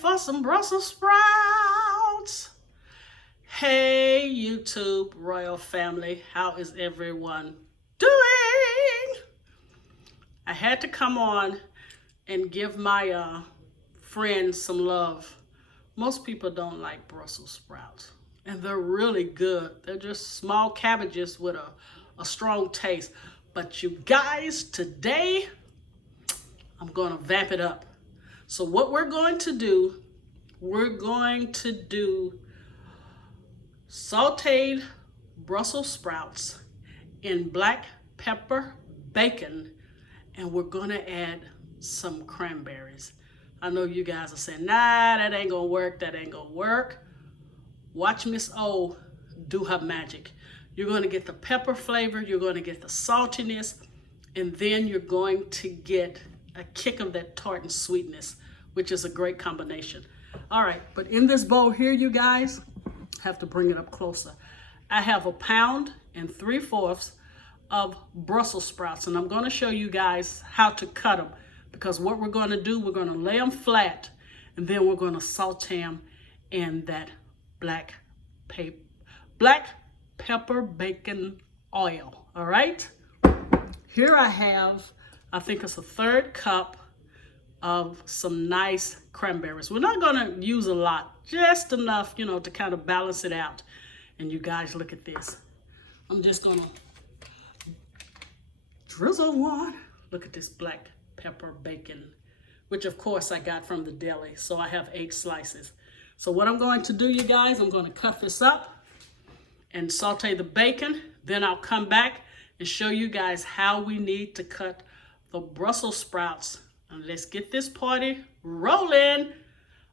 for some Brussels sprouts. Hey YouTube royal family, how is everyone doing? I had to come on and give my friends some love. Most people don't like Brussels sprouts, and they're really good. They're just small cabbages with a strong taste. But you guys, today I'm gonna vamp it up. So what we're going to do sauteed Brussels sprouts in black pepper bacon, and we're gonna add some cranberries. I know you guys are saying, nah, that ain't gonna work, that ain't gonna work. Watch Miss O do her magic. You're gonna get the pepper flavor, you're gonna get the saltiness, and then you're going to get a kick of that tart and sweetness, which is a great combination. All right, but in this bowl here, you guys, have to bring it up closer. I have 1 3/4 pounds of Brussels sprouts, and I'm gonna show you guys how to cut them, because what we're gonna do, we're gonna lay them flat, and then we're gonna saute them in that black pepper bacon oil, all right? Here I have, I think it's 1/3 cup of some nice cranberries. We're not gonna use a lot, just enough, you know, to kind of balance it out. And you guys, look at this. I'm just gonna drizzle one. Look at this black pepper bacon, which of course I got from the deli. So I have 8 slices. So what I'm going to do, you guys, I'm gonna cut this up and saute the bacon. Then I'll come back and show you guys how we need to cut the Brussels sprouts. And let's get this party rolling.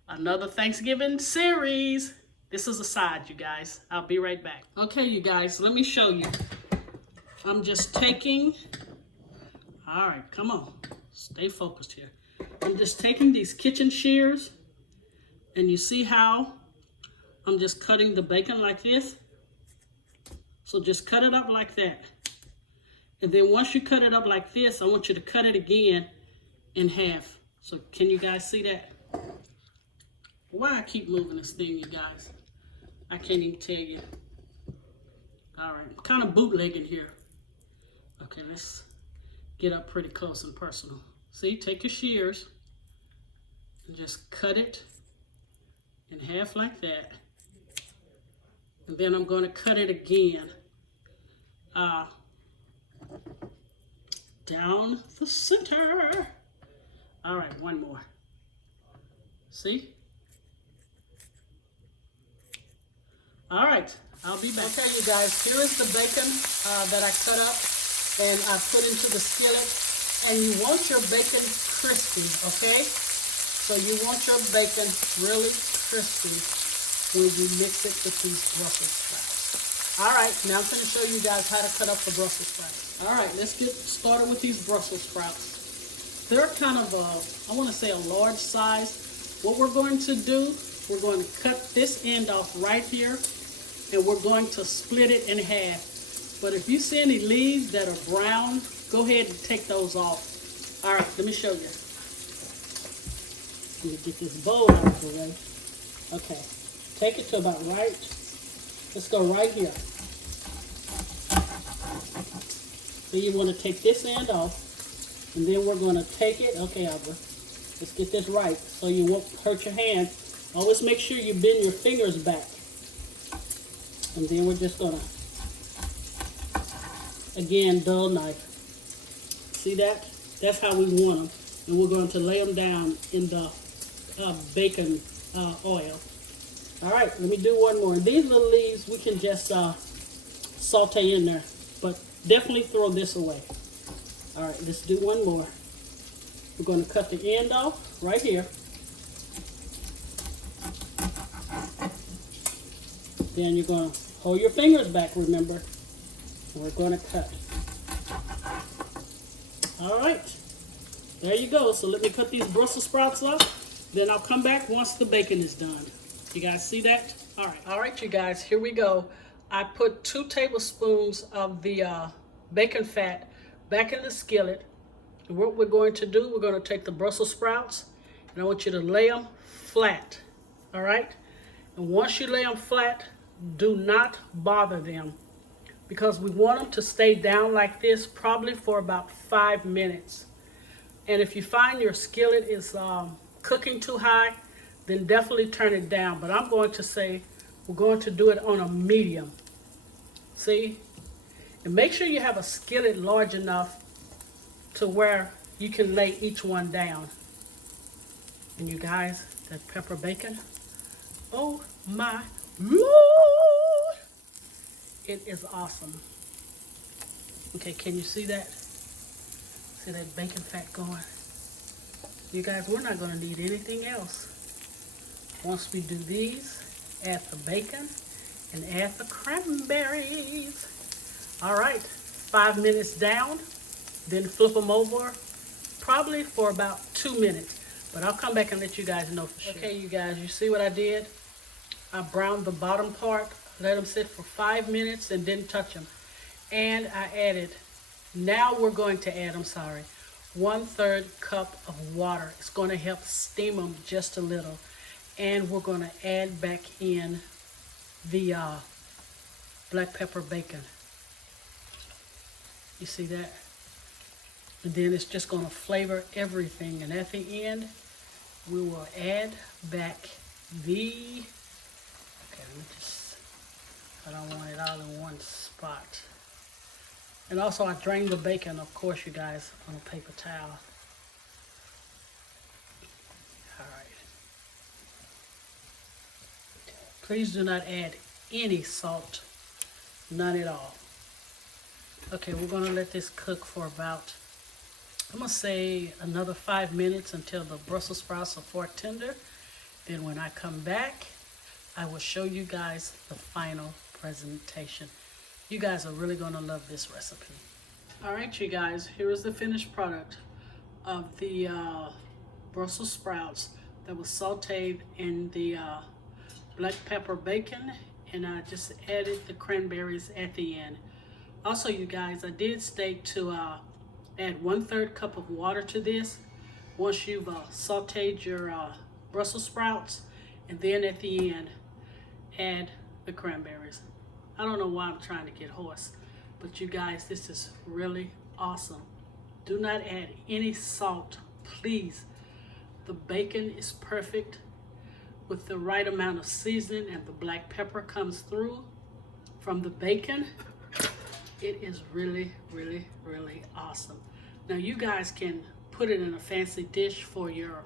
Another Thanksgiving series. This is a side, you guys. I'll be right back. Okay, you guys, let me show you. I'm just taking, all right, come on. Stay focused here. I'm just taking these kitchen shears, and you see how I'm just cutting the bacon like this? So just cut it up like that. And then once you cut it up like this, I want you to cut it again in half. So can you guys see that? Why I keep moving this thing, you guys? I can't even tell you. All right, I'm kind of bootlegging here. Okay, let's get up pretty close and personal. See, take your shears and just cut it in half like that. And then I'm going to cut it again down the center. All right, one more. See? All right, I'll be back. Okay, you guys, here is the bacon that I cut up and I put into the skillet. And you want your bacon crispy, okay? So you want your bacon really crispy when you mix it with these Brussels sprouts. All right, now I'm going to show you guys how to cut up the Brussels sprouts. All right, let's get started with these Brussels sprouts. They're kind of I want to say a large size. What we're going to do, we're going to cut this end off right here, and we're going to split it in half. But if you see any leaves that are brown, go ahead and take those off. All right, let me show you. Let me get this bowl out of the way. Okay, take it to about right. Let's go right here. So you want to take this end off, and then we're going to take it. Okay, Albert, let's get this right so you won't hurt your hand. Always make sure you bend your fingers back. And then we're just going to, again, dull knife. See that? That's how we want them. And we're going to lay them down in the bacon oil. All right, let me do one more. These little leaves, we can just saute in there, but definitely throw this away. All right, let's do one more. We're going to cut the end off right here. Then you're going to hold your fingers back, remember, and we're going to cut. All right, there you go. So let me cut these Brussels sprouts up. Then I'll come back once the bacon is done. You guys see that? All right, you guys, here we go. I put 2 tablespoons of the bacon fat back in the skillet. And what we're going to do, we're going to take the Brussels sprouts, and I want you to lay them flat, all right? And once you lay them flat, do not bother them, because we want them to stay down like this probably for about 5 minutes. And if you find your skillet is cooking too high, then definitely turn it down. But I'm going to say we're going to do it on a medium. See? And make sure you have a skillet large enough to where you can lay each one down. And you guys, that pepper bacon, oh my Lord, it is awesome. Okay, can you see that? See that bacon fat going? You guys, we're not going to need anything else. Once we do these, add the bacon and add the cranberries. All right, 5 minutes down, then flip them over probably for about 2 minutes. But I'll come back and let you guys know for sure. Okay, you guys, you see what I did? I browned the bottom part, let them sit for 5 minutes and didn't touch them. And I added, now we're going to add, 1/3 cup of water. It's going to help steam them just a little. And we're going to add back in the black pepper bacon. You see that? And then it's just going to flavor everything. And at the end, we will add back the, okay, let me just, I don't want it all in one spot. And also I drained the bacon, of course, you guys, on a paper towel. All right. Please do not add any salt, none at all. Okay, we're gonna let this cook for about, I'm gonna say another 5 minutes until the Brussels sprouts are fork tender. Then when I come back, I will show you guys the final presentation. You guys are really gonna love this recipe. All right, you guys, here is the finished product of the Brussels sprouts that was sauteed in the black pepper bacon, and I just added the cranberries at the end. Also, you guys, I did state to add 1/3 cup of water to this once you've sauteed your Brussels sprouts, and then at the end, add the cranberries. I don't know why I'm trying to get hoarse, but you guys, this is really awesome. Do not add any salt, please. The bacon is perfect with the right amount of seasoning, and the black pepper comes through from the bacon. It is really, really, really awesome. Now you guys can put it in a fancy dish for your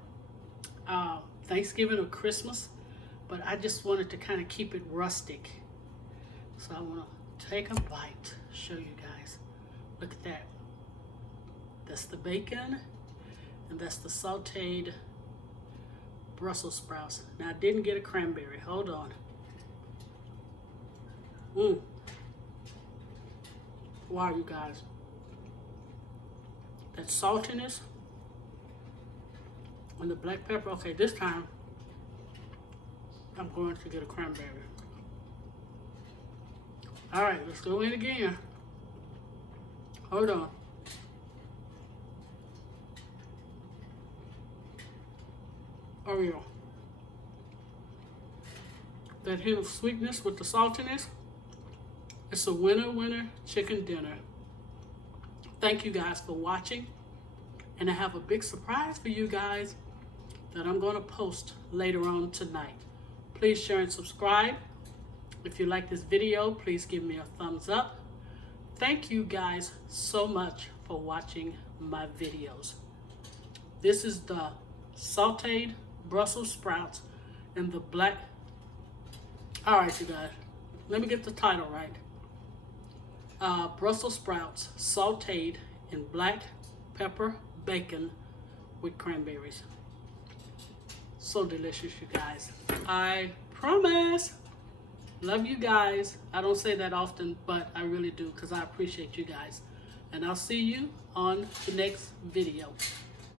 Thanksgiving or Christmas, but I just wanted to kind of keep it rustic. So I want to take a bite, show you guys. Look at that. That's the bacon, and that's the sauteed Brussels sprouts. Now I didn't get a cranberry, hold on. Wow, you guys. That saltiness and the black pepper. Okay, this time I'm going to get a cranberry. All right, let's go in again. Hold on. Oh yeah. That hint of sweetness with the saltiness. It's a winner chicken dinner. Thank you guys for watching. And I have a big surprise for you guys that I'm going to post later on tonight. Please share and subscribe. If you like this video, please give me a thumbs up. Thank you guys so much for watching my videos. This is the sauteed Brussels sprouts and the black. All right, you guys, let me get the title right. Brussels sprouts sauteed in black pepper bacon with cranberries. So delicious, you guys. I promise. Love you guys. I don't say that often, but I really do, because I appreciate you guys. And I'll see you on the next video.